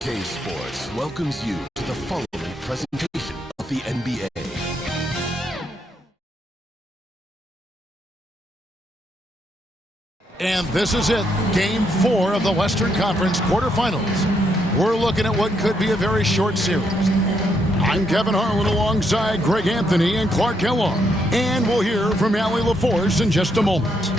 K Sports welcomes you to the following presentation of the NBA. And this is it, Game 4 of the Western Conference quarterfinals. We're looking at what could be a very short series. I'm Kevin Harlan alongside Greg Anthony and Clark Kellogg. And we'll hear from Allie LaForce in just a moment.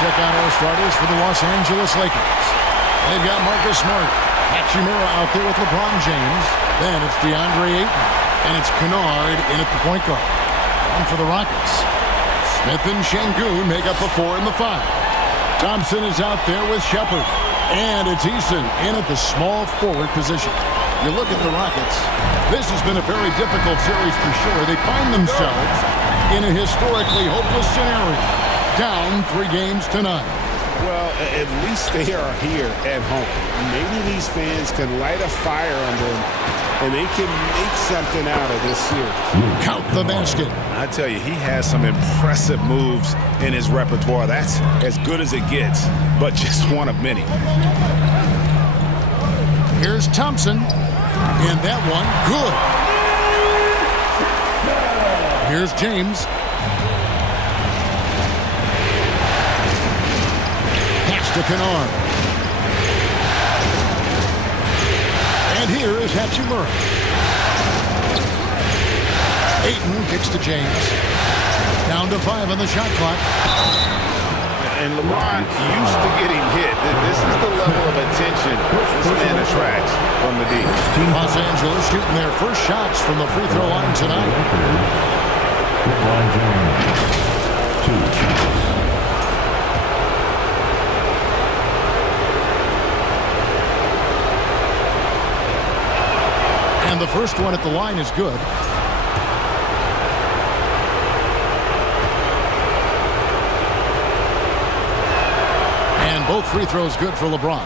Check out our starters for the Los Angeles Lakers. They've got Marcus Smart, Hachimura out there with Lebron James. Then it's DeAndre Ayton, and it's Kennard in at the point guard. And for the Rockets, Smith and Şengün make up the 4 and the 5. Thompson is out there with Shepard, and it's Eason in at the small forward position. You look at the Rockets, this has been a very difficult series for sure. They find themselves in a historically hopeless scenario. Down 3 games to 9. Well, at least they are here at home. Maybe these fans can light a fire under them, and they can make something out of this series. Count the basket. I tell you, he has some impressive moves in his repertoire. That's as good as it gets, but just one of many. Here's Thompson, and that one, good. Here's James. To Kennard. And here is Hachimura. Ayton kicks to James. Down to 5 on the shot clock. And LeBron used to getting hit. This is the level of attention this man attracts from the D. Los Angeles shooting their first shots from the free throw line tonight. Lebron James, 2 shots. And the first one at the line is good. And both free throws good for LeBron.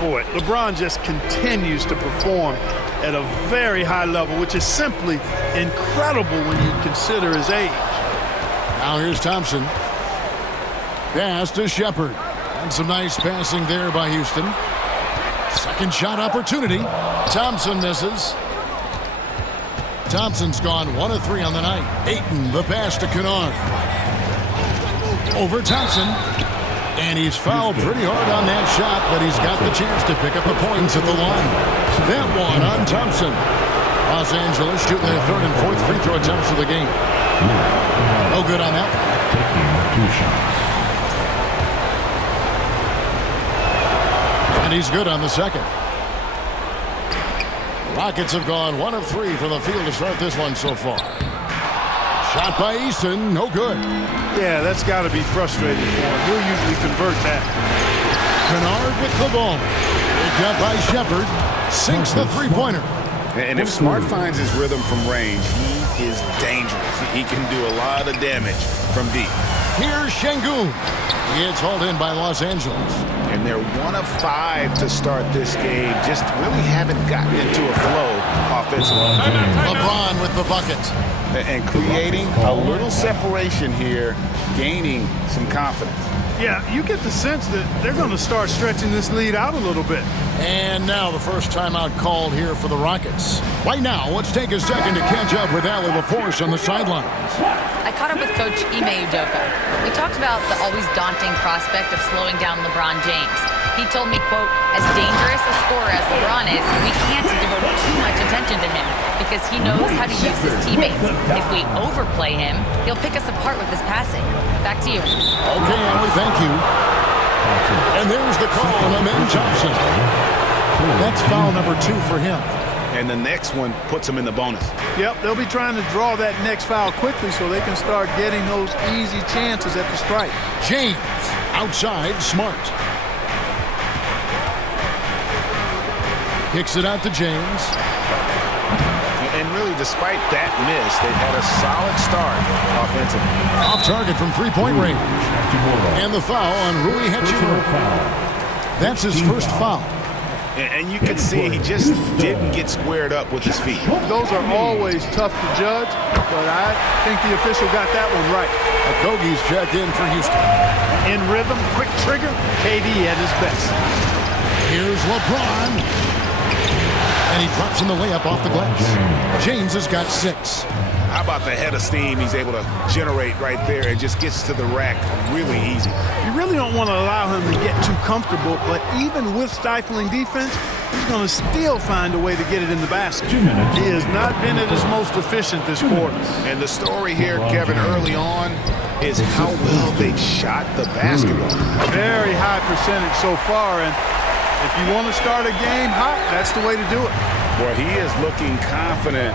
Boy, LeBron just continues to perform at a very high level, which is simply incredible when you consider his age. Now here's Thompson. Pass to Shepard. And some nice passing there by Houston. Second shot opportunity. Thompson misses. Thompson's gone 1 of 3 on the night. Ayton, the pass to Kennard. Over Thompson. And he's fouled pretty hard on that shot, but he's got the chance to pick up the points at the line. That one on Thompson. Los Angeles shooting their 3rd and 4th free throw attempts of the game. No good on that one. Taking 2 shots. And he's good on the second. Rockets have gone 1 of 3 from the field to start this one so far. Shot by Eason, no good. Yeah, that's got to be frustrating for him. He'll usually convert that. Kennard with the ball. Picked up by Shepard. Sinks the three-pointer. And if Smart finds his rhythm from range, he is dangerous. He can do a lot of damage from deep. Here's Şengün. It's hauled in by Los Angeles. And they're 1 of 5 to start this game. Just really haven't gotten into a flow offensively. LeBron with the bucket. And creating a little separation here, gaining some confidence. Yeah, you get the sense that they're going to start stretching this lead out a little bit. And now the first timeout called here for the Rockets. Right now, let's take a second to catch up with Allie LaForce on the sidelines. I caught up with Coach Ime Udoka. We talked about the always daunting prospect of slowing down LeBron James. He told me, quote, as dangerous a scorer as LeBron is, we can't devote too much attention to him because he knows how to use his teammates. If we overplay him, he'll pick us apart with his passing. Back to you. Okay, Allie, thank you. And there's the call on Amen Thompson. That's foul number 2 for him. and the next one puts them in the bonus. Yep, they'll be trying to draw that next foul quickly so they can start getting those easy chances at the stripe. James outside, Smart. Kicks it out to James. And really, despite that miss, they've had a solid start offensively. Off target from three-point range. And the foul on Rui Hachimura. That's his first foul. And you can see he just didn't get squared up with his feet. Those are always tough to judge, but I think the official got that one right. Okogie's checked in for Houston. In rhythm, quick trigger, KD at his best. Here's LeBron. And he drops in the layup off the glass. James has got 6. How about the head of steam he's able to generate right there and just gets to the rack really easy. You really don't want to allow him to get too comfortable, but even with stifling defense, he's going to still find a way to get it in the basket. He has not been at his most efficient this quarter. And the story here, Kevin, early on is how well they've shot the basketball. Very high percentage so far, and if you want to start a game hot, that's the way to do it. Boy, he is looking confident.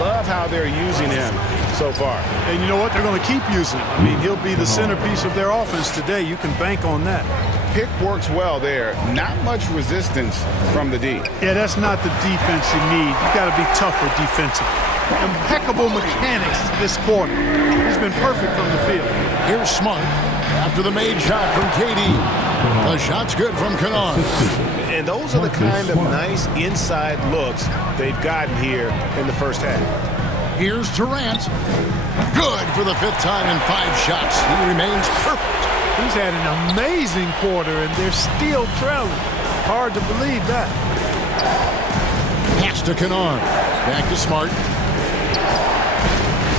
Love how they're using him so far. And you know what? They're going to keep using him. I mean, he'll be the centerpiece of their offense today. You can bank on that. Pick works well there. Not much resistance from the D. Yeah, that's not the defense you need. You got to be tougher defensively. Impeccable mechanics this quarter. He's been perfect from the field. Here's Smart after the made shot from KD. The shot's good from Kennard. And those are the kind of nice inside looks they've gotten here in the first half. Here's Durant. Good for the 5th time in 5 shots. He remains perfect. He's had an amazing quarter, and they're still trailing. Hard to believe that. Pass to Kennard. Back to Smart.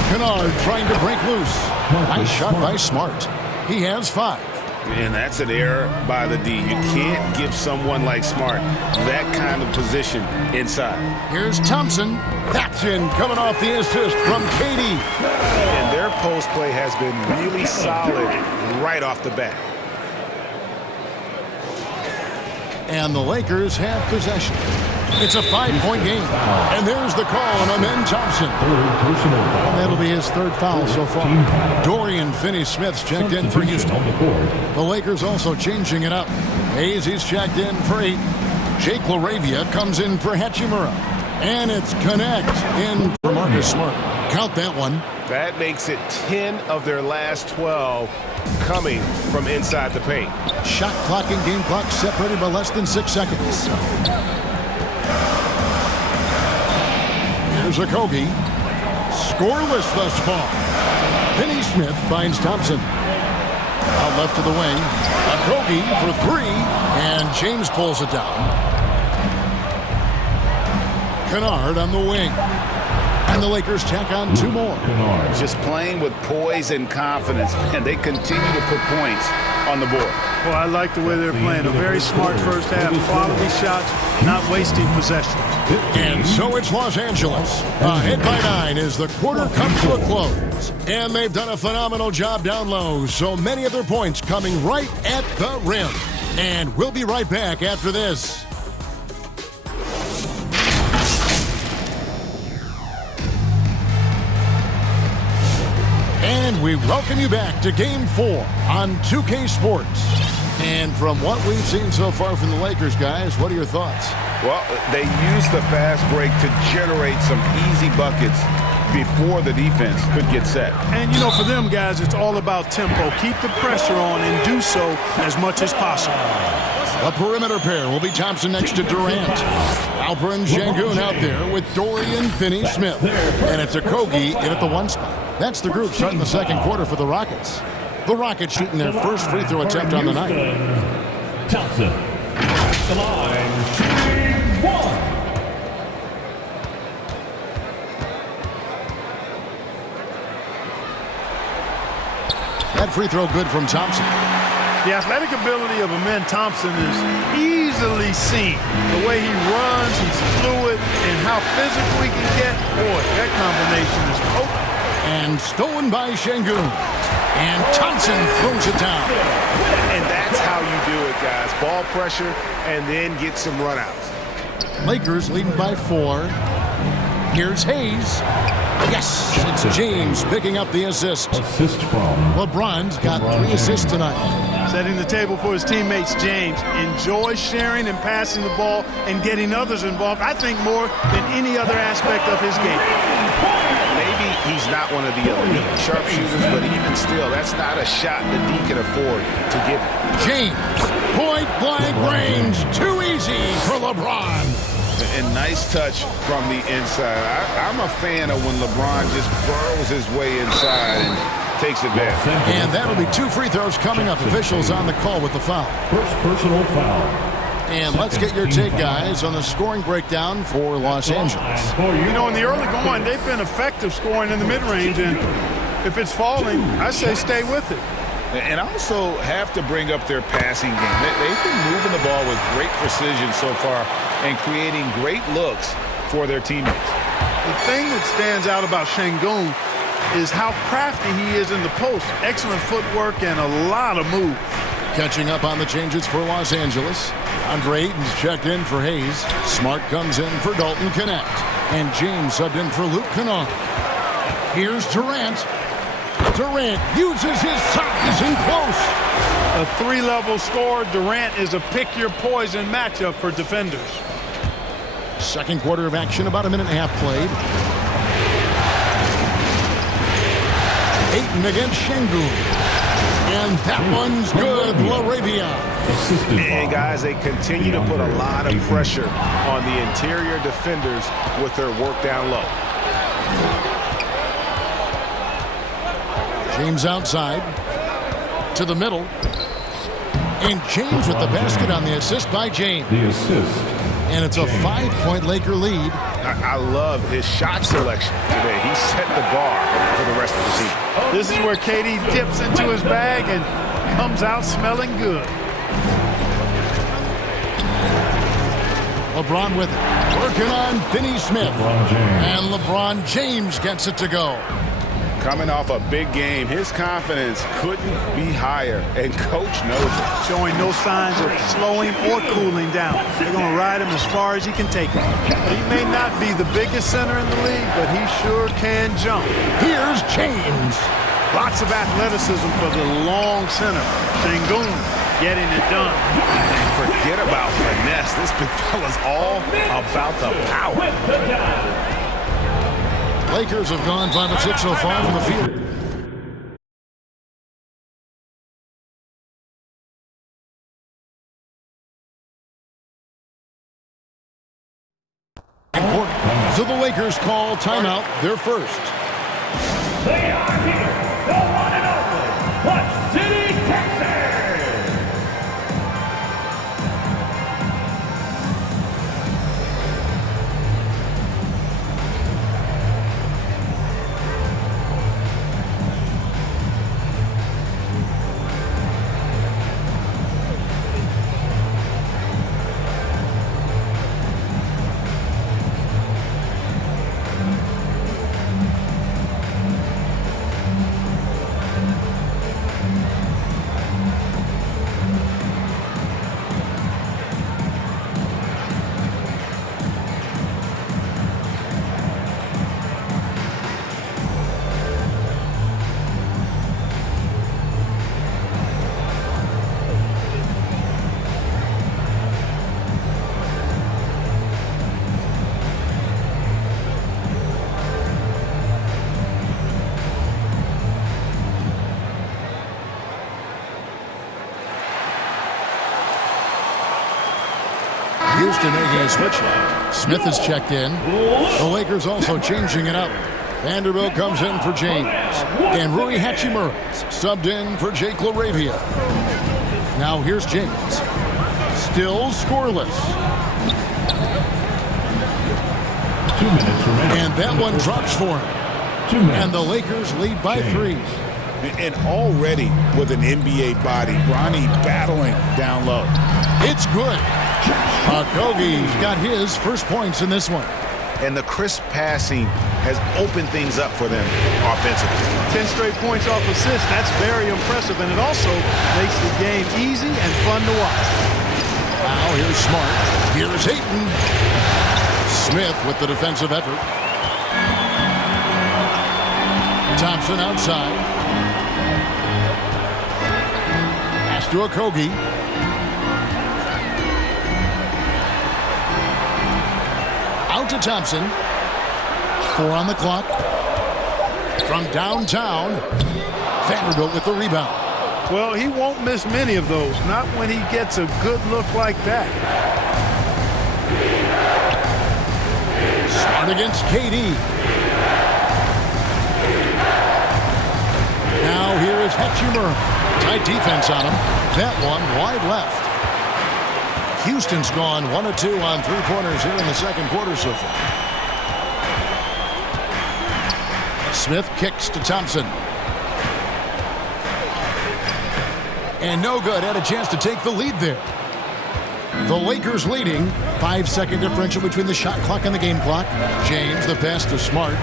Kennard trying to break loose. Nice shot by Smart. He has 5. And that's an error by the D. You can't give someone like Smart that kind of position inside. Here's Thompson. That's in, coming off the assist from KD. And their post play has been really solid right off the bat. And the Lakers have possession. It's a 5-point game. And there's the call on Amen Thompson. And that'll be his 3rd foul so far. Dorian Finney-Smith's checked in for Houston. The Lakers also changing it up. He's checked in for 8. Jake LaRavia comes in for Hachimura. And it's Connect in for Marcus Smart. Count that one. That makes it 10 of their last 12 coming from inside the paint. Shot clock and game clock separated by less than 6 seconds. Here's Okogie. Scoreless thus far. Finney-Smith finds Thompson. Out left to the wing. Okogie for 3. And James pulls it down. Kennard on the wing. And the Lakers tack on 2 more. Just playing with poise and confidence, and they continue to put points on the board. Well, I like the way they're playing. A very smart first half. Quality shots, not wasting possessions. And so it's Los Angeles. Ahead by 9 as the quarter comes to a close. And they've done a phenomenal job down low. So many of their points coming right at the rim. And we'll be right back after this. And we welcome you back to Game 4 on 2K Sports. And from what we've seen so far from the Lakers, guys, what are your thoughts? Well, they used the fast break to generate some easy buckets before the defense could get set. And, you know, for them, guys, it's all about tempo. Keep the pressure on and do so as much as possible. A perimeter pair will be Thompson next to Durant. Alperen Sengun out there with Dorian Finney-Smith. And it's Okogie in at the 1 spot. That's the group starting the second quarter for the Rockets. The Rockets shooting their first free throw attempt on the night. Thompson. The line. 1. That free throw good from Thompson. The athletic ability of Amen Thompson is easily seen. The way he runs, he's fluid, and how physical he can get. Boy, that combination is potent. And stolen by Sengun. And Thompson throws it down. And that's how you do it, guys. Ball pressure and then get some runouts. Lakers leading by 4. Here's Hayes. Yes, it's James picking up the assist. Assist from LeBron's got 3 assists tonight. Setting the table for his teammates, James enjoys sharing and passing the ball and getting others involved, I think, more than any other aspect of his game. Maybe he's not one of the elite sharpshooters, but even still, that's not a shot that he can afford to give. James, point-blank range, too easy for LeBron. And nice touch from the inside. I'm a fan of when LeBron just burrows his way inside and takes advantage. And that'll be 2 free throws coming up. Officials on the call with the foul. first personal foul. And let's get your take, guys, on the scoring breakdown for Los Angeles. You know, in the early going, they've been effective scoring in the mid-range, and if it's falling, I say stay with it. And also have to bring up their passing game. They've been moving the ball with great precision so far and creating great looks for their teammates. The thing that stands out about Şengün is how crafty he is in the post. Excellent footwork and a lot of move. Catching up on the changes for Los Angeles. Andre Ayton's checked in for Hayes. Smart comes in for Dalton Connect. And James subbed in for Luke Kennard. Here's Durant. Durant uses his size in close. A 3-level score. Durant is a pick-your-poison matchup for defenders. Second quarter of action, about a minute and a half played. Ayton against Şengün. And that one's good. LaRavia. And guys, they continue to put a lot of pressure on the interior defenders with their work down low. James outside to the middle. And James with the basket on the assist by James. The assist. And it's a 5-point Laker lead. I love his shot selection today. He set the bar for the rest of the team. This is where KD dips into his bag and comes out smelling good. LeBron with it. Working on Finney-Smith. And LeBron James gets it to go. Coming off a big game, his confidence couldn't be higher, and Coach knows it. Showing no signs of slowing or cooling down. They're going to ride him as far as he can take him. He may not be the biggest center in the league, but he sure can jump. Here's James. Lots of athleticism for the long center. Şengün getting it done. And forget about finesse. This big fella's all about the power. Lakers have gone 5 of 6 so far from the field. So the Lakers call timeout, their first. They are here, the one and only Clutch City, Texas. Houston making a switch. Smith is checked in. The Lakers also changing it up. Vanderbilt comes in for James. And Rui Hachimura subbed in for Jake LaRavia. Now here's James. Still scoreless. 2 minutes remaining. And that one drops for him. 2 minutes. And the Lakers lead by 3. And already with an NBA body, Bronny battling down low. It's good. Okogie's got his first points in this one. And the crisp passing has opened things up for them offensively. 10 straight points off assists. That's very impressive, and it also makes the game easy and fun to watch. Now here's Smart. Here's Ayton. Smith with the defensive effort. Thompson outside. Pass to Okogie. Out to Thompson. 4 on the clock. From downtown, Vanderbilt with the rebound. Well, he won't miss many of those. Not when he gets a good look like that. Smart against KD. Now here is Hachimura. Tight defense on him. That one wide left. Houston's gone 1 of 2 on three-pointers here in the second quarter so far. Smith kicks to Thompson. And no good. Had a chance to take the lead there. The Lakers leading. 5-second differential between the shot clock and the game clock. James, the pass to Smart.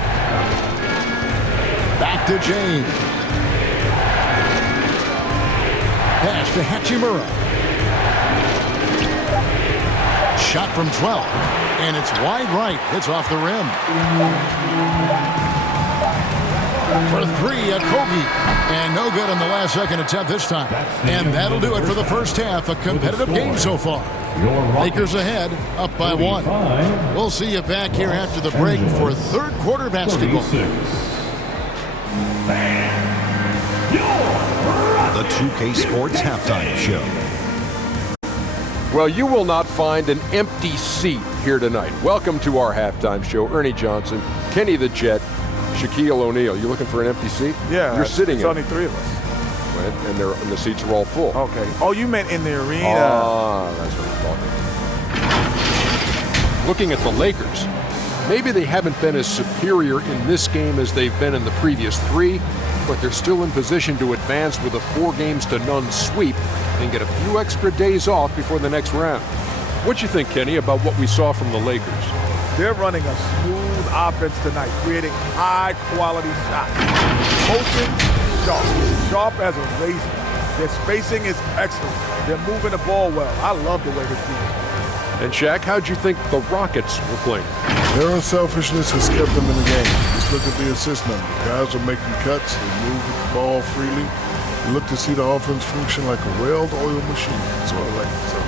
Back to James. Pass to Hachimura. Shot from 12. And it's wide right. It's off the rim. For 3, Okogie. And no good on the last second attempt this time. And that'll do it for the first half. A competitive game so far. Lakers ahead, up by 1. We'll see you back here after the break for third quarter basketball. The 2K Sports Halftime Show. Well, you will not find an empty seat here tonight. Welcome to our halftime show. Ernie Johnson, Kenny the Jet, Shaquille O'Neal. You looking for an empty seat? Yeah. You're sitting in. It's only 3 of us. And the seats are all full. Okay. Oh, you meant in the arena. Ah, that's what I'm talking. Looking at the Lakers, maybe they haven't been as superior in this game as they've been in the previous 3, but they're still in position to advance with a 4-0 sweep and get a few extra days off before the next round. What you think, Kenny, about what we saw from the Lakers? They're running a smooth offense tonight, creating high-quality shots. Motion, sharp as a razor. Their spacing is excellent. They're moving the ball well. I love the way this team is. And Shaq, how'd you think the Rockets were playing? Their unselfishness has kept them in the game. Just look at the assist number. Guys are making cuts. They move the ball freely. You look to see the offense function like a well-oiled machine. That's what I like to say.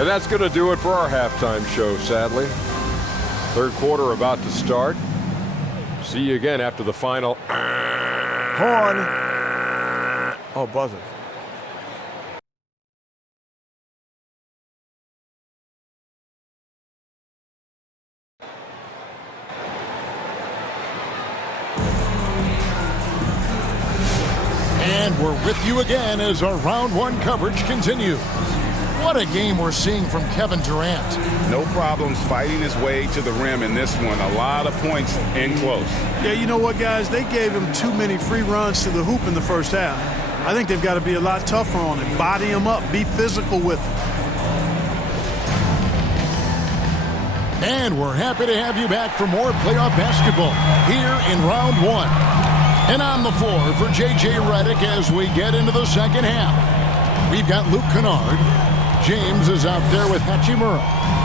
And that's going to do it for our halftime show, sadly. Third quarter about to start. See you again after the final. Horn. Oh, buzzer. And we're with you again as our round 1 coverage continues. What a game we're seeing from Kevin Durant. No problems fighting his way to the rim in this one. A lot of points in close. Yeah, you know what, guys? They gave him too many free runs to the hoop in the first half. I think they've got to be a lot tougher on him. Body him up. Be physical with him. And we're happy to have you back for more playoff basketball here in round 1. And on the floor for J.J. Redick as we get into the second half. We've got Luke Kennard. James is out there with Hachimura.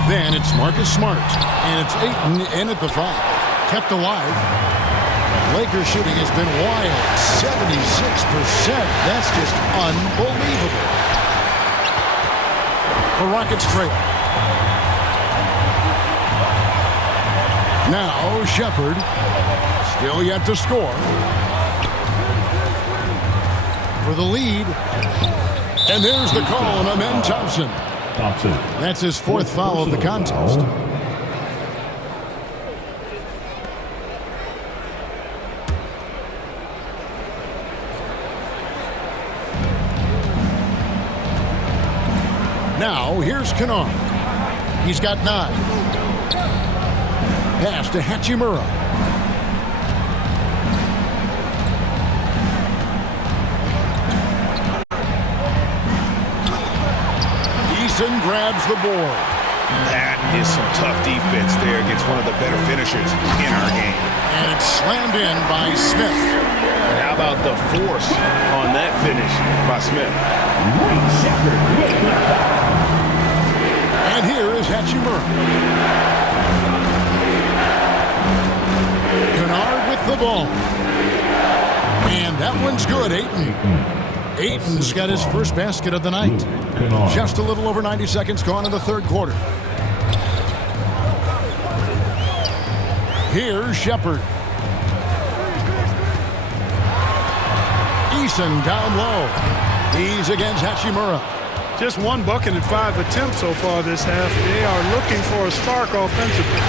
Then it's Marcus Smart. And it's Ayton in at the 5. Kept alive. Lakers shooting has been wild. 76%. That's just unbelievable. The Rockets trail. Now Shepard. Still yet to score. For the lead. And there's the call on Amen Thompson. That's his 4th foul of the contest. Now here's Kennard. He's got 9. Pass to Hachimura. Grabs the board. That is some tough defense there against one of the better finishers in our game. And it's slammed in by Smith. And how about the force on that finish by Smith? And here is Hachimura. Kennard with the ball. And that one's good, Ayton. Ayton's got his first basket of the night. Just a little over 90 seconds gone in the third quarter. Here's Shepard. Eason down low. He's against Hachimura. Just one bucket and 5 attempts so far this half. They are looking for a spark offensively.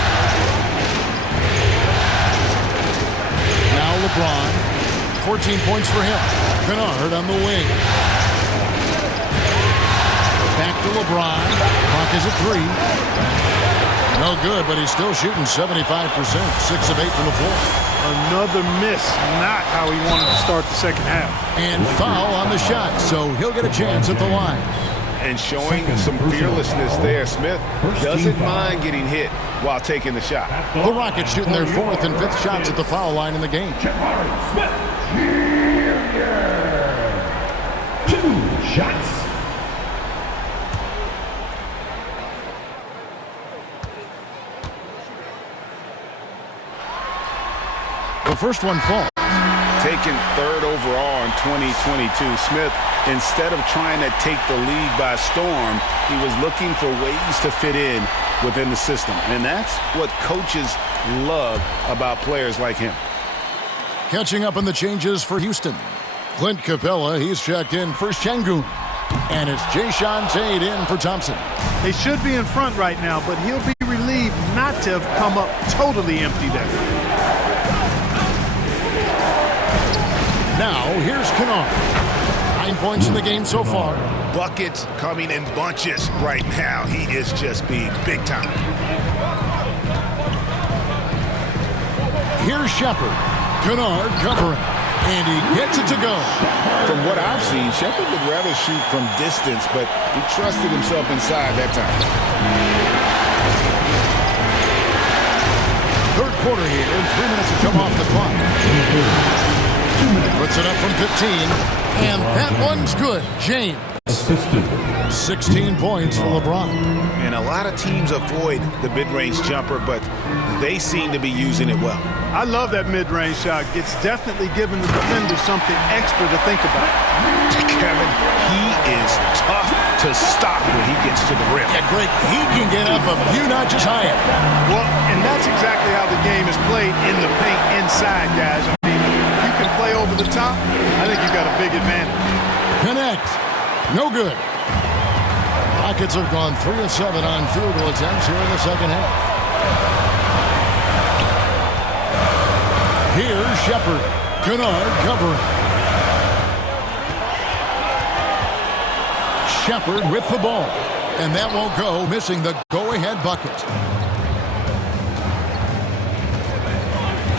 Now LeBron. 14 points for him. Kennard on the wing. Back to LeBron. Clock is at 3. No good, but he's still shooting 75%. 6 of 8 from the floor. Another miss. Not how he wanted to start the second half. And foul on the shot, so he'll get a chance at the line. And showing some fearlessness there. Smith doesn't mind getting hit while taking the shot. The Rockets shooting their 4th and 5th shots at the foul line in the game. Smith, 2 shots. The first one falls. Taken 3rd overall in 2022, Smith, instead of trying to take the league by storm, he was looking for ways to fit in within the system. And that's what coaches love about players like him. Catching up on the changes for Houston. Clint Capella, he's checked in for Şengün. And it's Jayshawn Tate in for Thompson. They should be in front right now, but he'll be relieved not to have come up totally empty there. Now, here's Kennard. 9 points in the game so far. Buckets coming in bunches right now. He is just being big time. Here's Shepard. Kennard covering. And he gets it to go. From what I've seen, Shepard would rather shoot from distance, but he trusted himself inside that time. Third quarter here, and 3 minutes to come off the clock. Puts it up from 15, and that one's good. James. 16 points for LeBron. And a lot of teams avoid the mid-range jumper, but they seem to be using it well. I love that mid-range shot. It's definitely giving the defender something extra to think about. Kevin, he is tough to stop when he gets to the rim. Yeah, Greg, he can get up a few notches higher. Well, and that's exactly how the game is played in the paint inside, guys. I mean, if you can play over the top, I think you got a big advantage. Connect. No good. Rockets have gone 3 of 7 on field goal attempts here in the second half. Here's Shepard. Kennard covering. Shepard with the ball. And that won't go, missing the go-ahead bucket.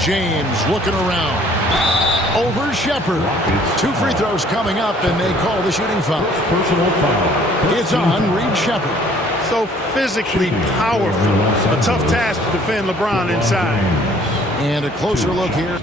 James looking around. Over Shepard. 2 free throws coming up, and they call the shooting foul. Personal foul. It's on Reed Shepard. So physically powerful. A tough task to defend LeBron inside. And a closer look here.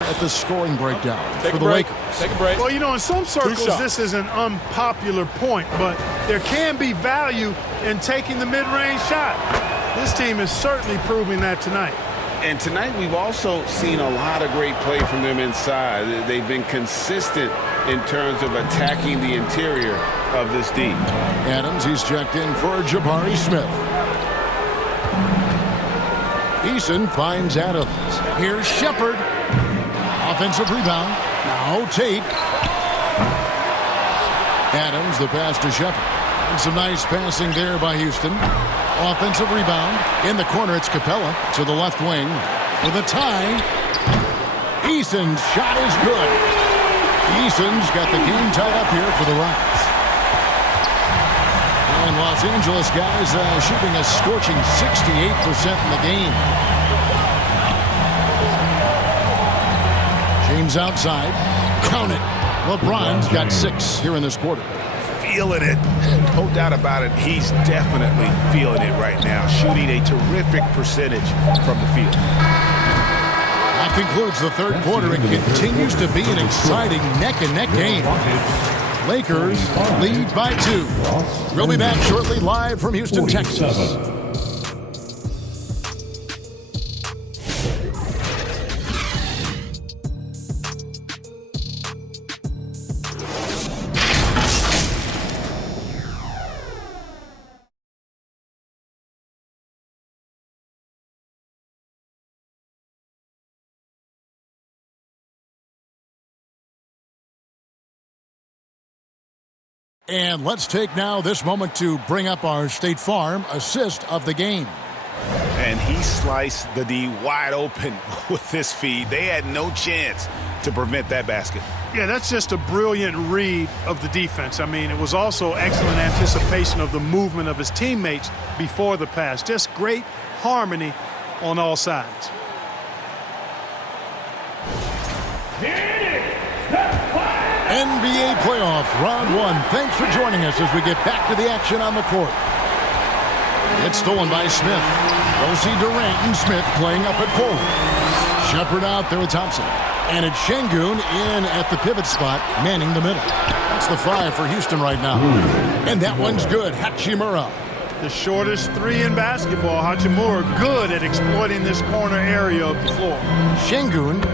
At the scoring breakdown Take for a the break. Lakers. Take a break. Well, you know, in some circles, shots. this is an unpopular point, but there can be value in taking the mid-range shot. This team is certainly proving that tonight. And tonight we've also seen a lot of great play from them inside. They've been consistent in terms of attacking the interior of this D. Adams, he's checked in for Jabari Smith. Eason finds Adams. Here's Shepard. Offensive rebound. Now Tate. Adams, the pass to Shepard. And some nice passing there by Houston. Offensive rebound. In the corner, it's Capella to the left wing. With a tie. Eason's shot is good. Eason's got the game tied up here for the Rockets. And Los Angeles guys shooting a scorching 68% in the game. James outside. Count it. LeBron's got 6 here in this quarter. Feeling it. No doubt about it. He's definitely feeling it right now. Shooting a terrific percentage from the field. That concludes the third quarter. It continues to be an exciting neck-and-neck game. Lakers lead by 2. We'll be back shortly live from Houston, Texas. And let's take now this moment to bring up our State Farm assist of the game. And he sliced the D wide open with this feed. They had no chance to prevent that basket. Yeah, that's just a brilliant read of the defense. I mean, it was also excellent anticipation of the movement of his teammates before the pass. Just great harmony on all sides. NBA playoff round 1. Thanks for joining us as we get back to the action on the court. It's stolen by Smith. We'll see Durant and Smith playing up at forward. Shepard out there with Thompson. And it's Şengün in at the pivot spot, manning the middle. That's the 5 for Houston right now. And that one's good. Hachimura. The shortest 3 in basketball. Hachimura good at exploiting this corner area of the floor. Şengün.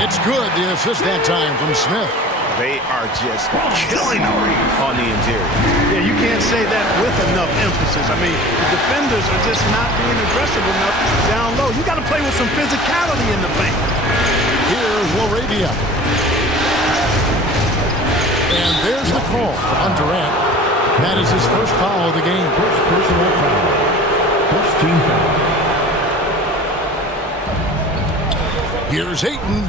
It's good. The assist that time from Smith. They are just killing them on the interior. Yeah, you can't say that with enough emphasis. I mean, the defenders are just not being aggressive enough down low. You got to play with some physicality in the paint. Here's Laravia. And there's the call on Durant. That is his first foul of the game. First personal foul. First team foul. Here's Ayton.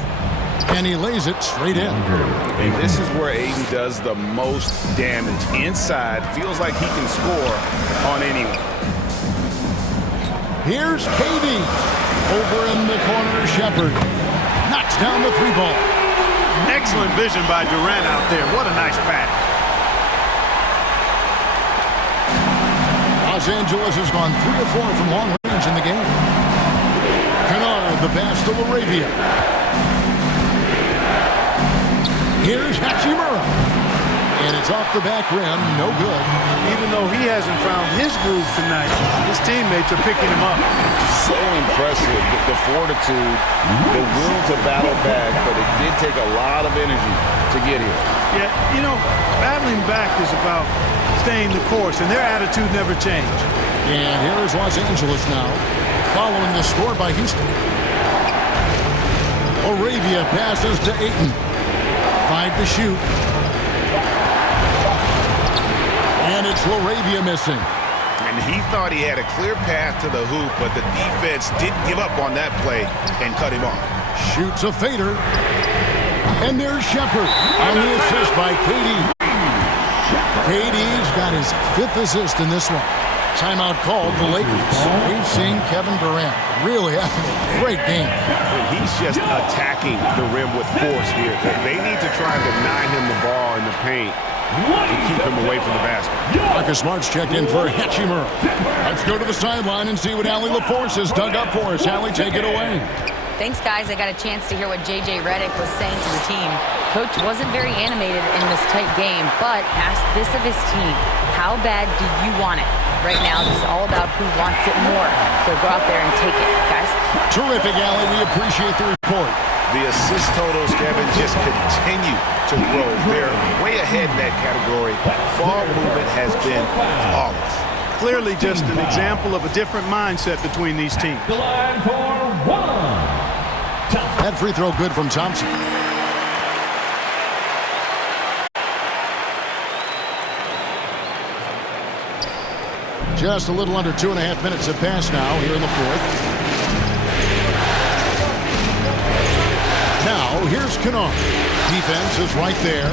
And he lays it straight in. And this is where Ayton does the most damage. Inside, feels like he can score on anyone. Here's KD. Over in the corner, Shepard. Knocks down the 3 ball. Excellent vision by Durant out there. What a nice pass. Los Angeles has gone 3 of 4 from long range in the game. Kennard, the pass to Laravia. Here's Hachimura. And it's off the back rim. No good. Even though he hasn't found his groove tonight, his teammates are picking him up. So impressive. The fortitude, the will to battle back, but it did take a lot of energy to get here. Yeah, you know, battling back is about staying the course, and their attitude never changed. And here is Los Angeles now, following the score by Houston. Laravia passes to Ayton. 5 to shoot. And it's Laravia missing. And he thought he had a clear path to the hoop, but the defense didn't give up on that play and cut him off. Shoots a fader. And there's Shepard on the assist by KD. KD's got his 5th assist in this one. Timeout called the Lakers. We've seen Kevin Durant really having a great game. He's just attacking the rim with force here. They need to try and deny him the ball in the paint to keep him away from the basket. Marcus Smart's checked in for Hachimura. Let's go to the sideline and see what Allie LaForce has dug up for us. Allie, take it away. Thanks, guys. I got a chance to hear what J.J. Redick was saying to the team. Coach wasn't very animated in this tight game, but asked this of his team: how bad do you want it? Right now, this is all about who wants it more. So go out there and take it, guys. Terrific, Allie. We appreciate the report. The assist totals, Kevin, just continue to grow. They're way ahead in that category. Ball movement has been flawless. Clearly just an example of a different mindset between these teams. The line for one. That free throw good from Thompson. Just a little under 2.5 minutes have passed now here in the fourth. Now, here's Kennard. Defense is right there.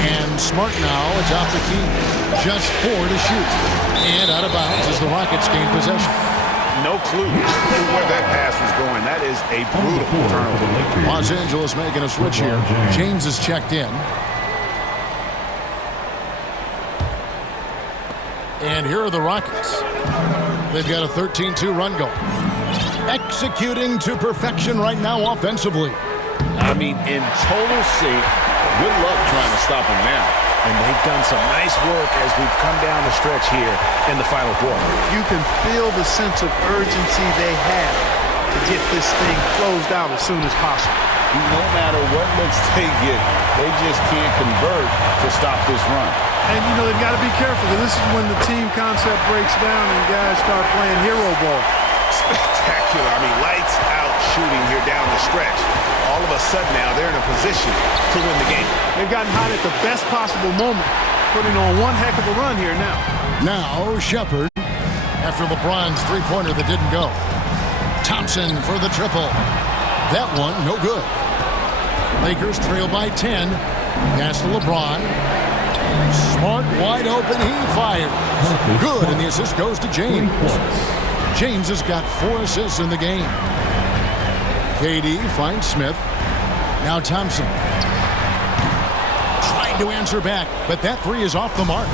And Smart now atop the key. Just 4 to shoot. And out of bounds as the Rockets gain possession. No clue where that pass was going. That is a brutal turnover. Los Angeles making a switch here. James is checked in. And here are the Rockets. They've got a 13-2 run going. Executing to perfection right now offensively. I mean, in total sync. Good luck trying to stop them now. And they've done some nice work as we've come down the stretch here in the final quarter. You can feel the sense of urgency they have to get this thing closed out as soon as possible. No matter what looks they get, they just can't convert to stop this run. And, you know, they've got to be careful. This is when the team concept breaks down and guys start playing hero ball. Spectacular. I mean, lights out shooting here down the stretch. All of a sudden now they're in a position to win the game. They've gotten hot at the best possible moment, putting on one heck of a run here now. Now Shepard after LeBron's three-pointer that didn't go. Thompson for the triple. That one no good. Lakers trail by 10. Pass to LeBron. Smart wide open. He fires. Good, and the assist goes to James. James has got 4 assists in the game. KD finds Smith. Now Thompson. Trying to answer back, but that three is off the mark.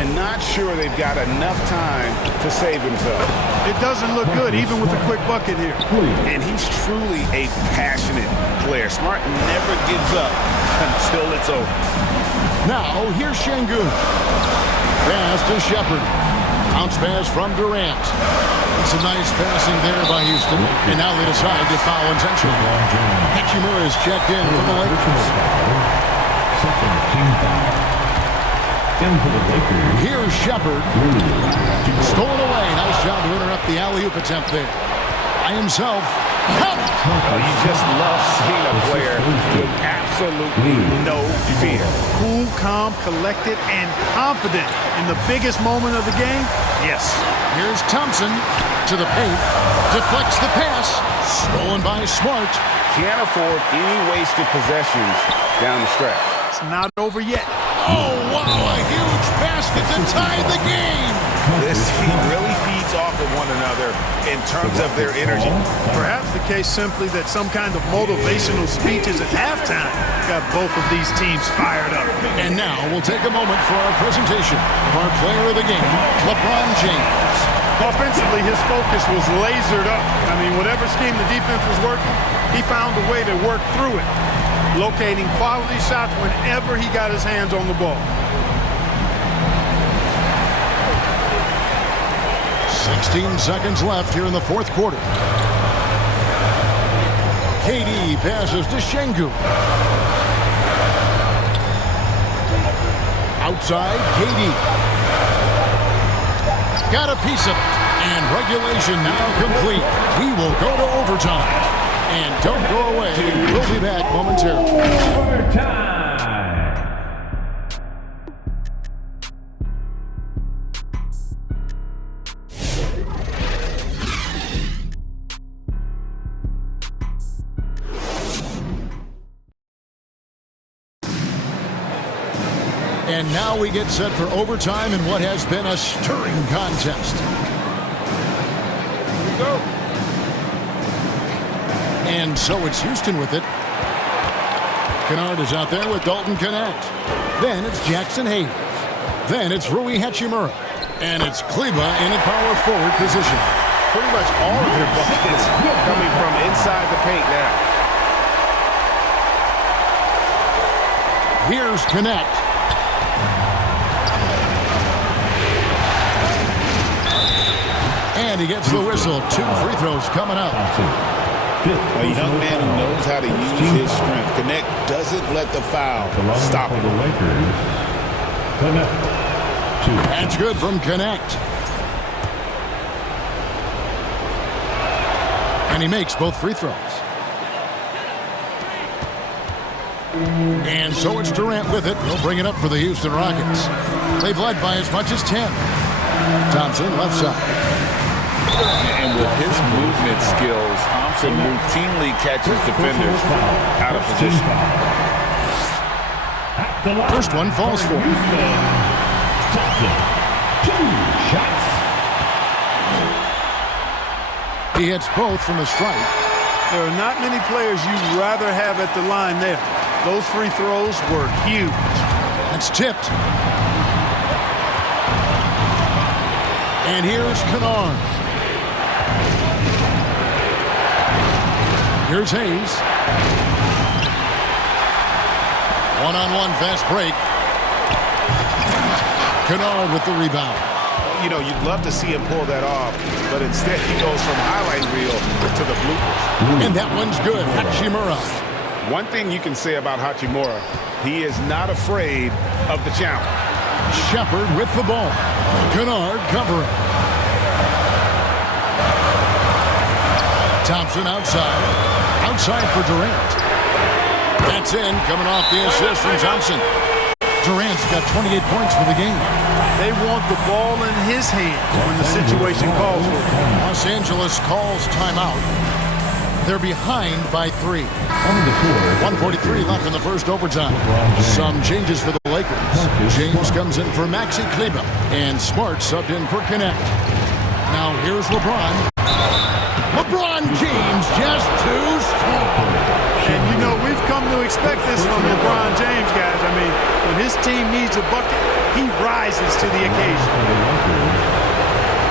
And not sure they've got enough time to save themselves. It doesn't look good, even with a quick bucket here. And he's truly a passionate player. Smart never gives up until it's over. Now, here's Şengün. Pass to Shepard. Bounce pass from Durant. It's a nice passing there by Houston. And now they decide to foul intentionally. Hachimura is checked in for the Lakers. Second team foul. For the Lakers. Here's Shepard. Stolen away. Nice job to interrupt the alley-oop attempt there. By himself. Oh, you just love seeing a player with absolutely no fear. Cool, calm, collected, and confident in the biggest moment of the game. Yes. Here's Thompson to the paint. Deflects the pass. Stolen by Smart. Can't afford any wasted possessions down the stretch. It's not over yet. Oh, wow, a huge basket to tie the game. This team really feeds off of one another in terms of their energy. Perhaps the case simply that some kind of motivational speeches at halftime got both of these teams fired up. And now we'll take a moment for our presentation of our player of the game, LeBron James. Offensively, his focus was lasered up. I mean, whatever scheme the defense was working, he found a way to work through it, locating quality shots whenever he got his hands on the ball. 16 seconds left here in the fourth quarter. KD passes to Şengün. Outside, KD. Got a piece of it. And regulation now complete. We will go to overtime. And don't go away. We'll be back momentarily. Overtime. And now we get set for overtime in what has been a stirring contest. Here we go. And so it's Houston with it. Kennard is out there with Dalton Connect. Then it's Jackson Hayes. Then it's Rui Hachimura. And it's Kleba in a power forward position. Pretty much all of their buckets coming from inside the paint now. Here's Connect. And he gets the whistle. 2 free throws coming up. A young man who knows how to use his strength. Connect doesn't let the foul stop him. That's good from Connect. And he makes both free throws. And so it's Durant with it. He'll bring it up for the Houston Rockets. They've led by as much as 10. Thompson, left side. And with his movement skills, Thompson routinely catches defenders out of position. First one falls for him. Thompson, 2 shots. He hits both from the stripe. There are not many players you'd rather have at the line there. Those free throws were huge. That's tipped. And here's Kennard. Here's Hayes. One-on-one fast break. Kennard with the rebound. You know, you'd love to see him pull that off, but instead he goes from highlight reel to the bloopers. And that one's good. Hachimura. One thing you can say about Hachimura, he is not afraid of the challenge. Shepard with the ball. Kennard covering. Thompson outside. Outside for Durant. That's in, coming off the assist from Thompson. Durant's got 28 points for the game. They want the ball in his hands when the situation calls for it. Los Angeles calls timeout. They're behind by 3. 1:43 left in the first overtime. Some changes for the Lakers. James comes in for Maxi Kleba, and Smart subbed in for Connect. Now here's LeBron. LeBron James just too strong. And you know, we've come to expect this from LeBron James, guys. I mean, when his team needs a bucket, he rises to the occasion.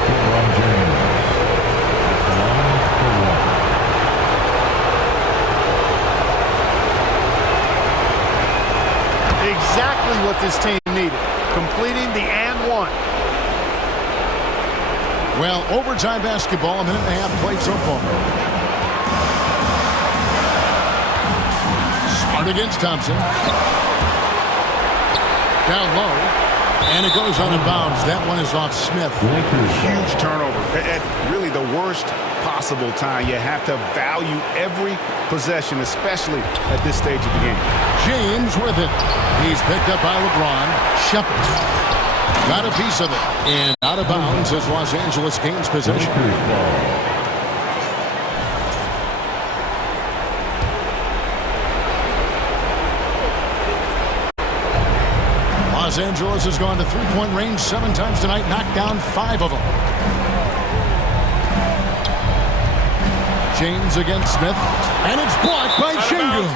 LeBron James. Exactly what this team needed, completing the and one. Well, overtime basketball, a minute and a half played so far. Smart against Thompson. Down low. And it goes out of bounds. That one is off Smith. Huge turnover. At really the worst possible time. You have to value every possession, especially at this stage of the game. James with it. He's picked up by LeBron. Shepard got a piece of it. And out of bounds as Los Angeles gains possession. Los Angeles has gone to three-point range 7 times tonight, knocked down 5 of them. James against Smith, and it's blocked by Shingun.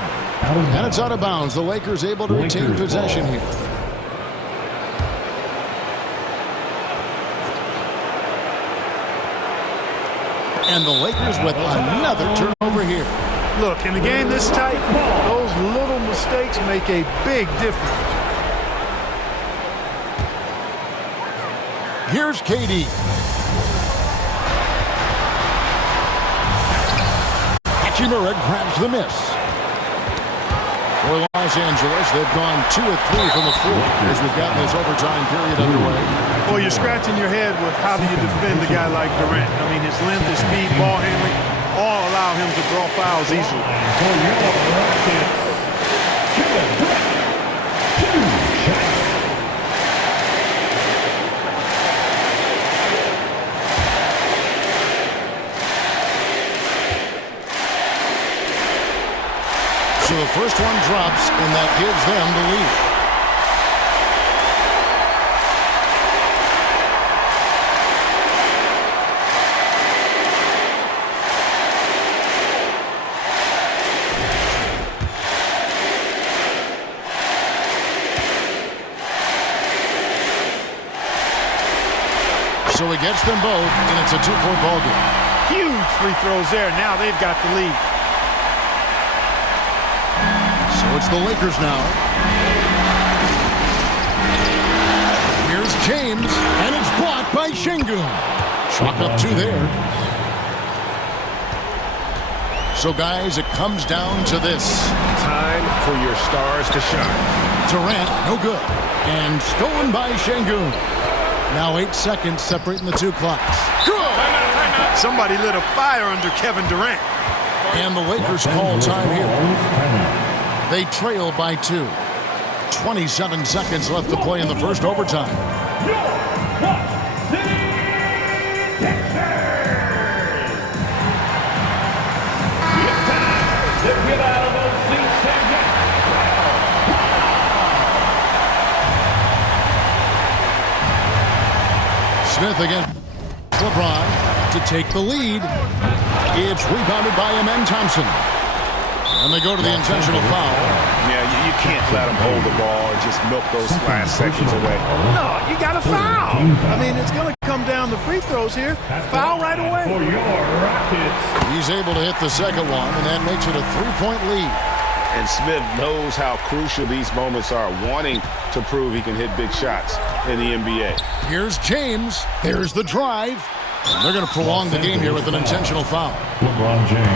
And it's out of bounds. The Lakers able to retain possession here. And the Lakers with another turnover here. Look, in a game this tight, those little mistakes make a big difference. Here's KD. Hachimura grabs the miss. For Los Angeles, they've gone 2 of 3 from the floor as we've gotten this overtime period underway. Well, you're scratching your head with how do you defend a guy like Durant. I mean, his length, his speed, ball handling, all allow him to draw fouls easily. So the first one drops, and that gives them the lead. So he gets them both, and it's a 2-point ball game. Huge free throws there. Now they've got the lead. So it's the Lakers now. Here's James, and it's blocked by Şengün. Chalk up 2 there. So, guys, it comes down to this. Time for your stars to shine. Durant, no good. And stolen by Şengün. Now 8 seconds separating the 2 clocks. Good! Somebody lit a fire under Kevin Durant. And the Lakers call time here. They trail by 2. 27 seconds left to play in the first overtime. Smith against LeBron to take the lead. It's rebounded by Amen Thompson. And they go to the intentional foul. Yeah, you can't let them hold the ball and just milk those last seconds away. No, you got to foul. I mean, it's going to come down to free throws here. Foul right away. For your Rockets. He's able to hit the second one, and that makes it a 3-point lead. And Smith knows how crucial these moments are, wanting to prove he can hit big shots in the NBA. Here's James. There's the drive. And they're going to prolong the game here with an intentional foul. LeBron James.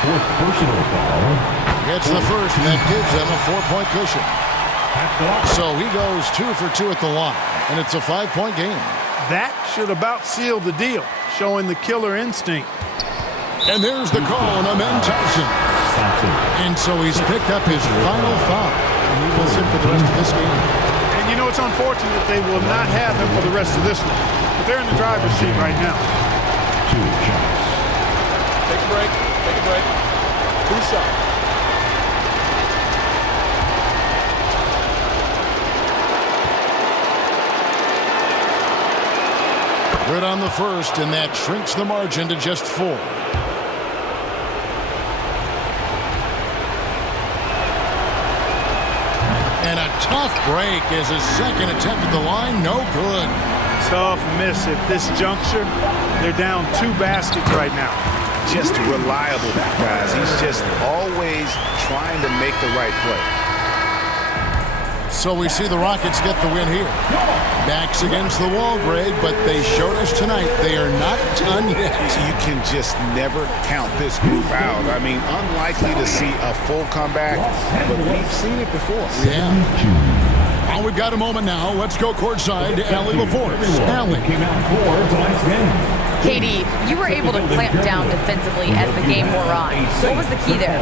4th personal foul. Gets the first, and that gives them a 4-point cushion. So he goes 2 for 2 at the line, and it's a 5-point game. That should about seal the deal, showing the killer instinct. And there's the call on Amen Thompson. And so he's picked up his final foul. He will sit for the rest of this game. And you know, it's unfortunate they will not have him for the rest of this one. But they're in the driver's seat right now. 2 shots. Take a break. Take a break. 2 shots. Good on the first, and that shrinks the margin to just 4. And a tough break as his second attempt at the line, no good. Tough miss at this juncture. They're down 2 baskets right now. Just reliable, guys. He's just always trying to make the right play. So we see the Rockets get the win here. Backs against the wall, Greg, but they showed us tonight they are not done yet. You can just never count this group out. I mean, unlikely to see a full comeback, but we've seen it before. Yeah. Well, we've got a moment now. Let's go courtside to Allie LaForce. Allie. Came out for tonight's game. Katie, you were able to clamp down defensively as the game wore on. What was the key there?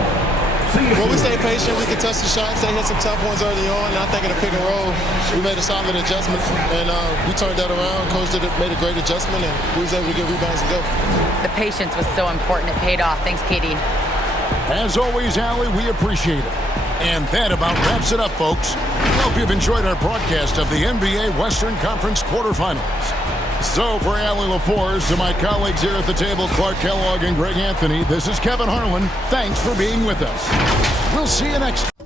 Well, we stayed patient. We could touch the shots. They hit some tough ones early on, and I think in the pick and roll, we made a solid adjustment, and we turned that around. Coach made a great adjustment, and we was able to get rebounds and go. The patience was so important. It paid off. Thanks, Katie. As always, Allie, we appreciate it. And that about wraps it up, folks. We hope you've enjoyed our broadcast of the NBA Western Conference quarterfinals. So for Allie LaForce, to my colleagues here at the table, Clark Kellogg and Greg Anthony, this is Kevin Harlan. Thanks for being with us. We'll see you next time.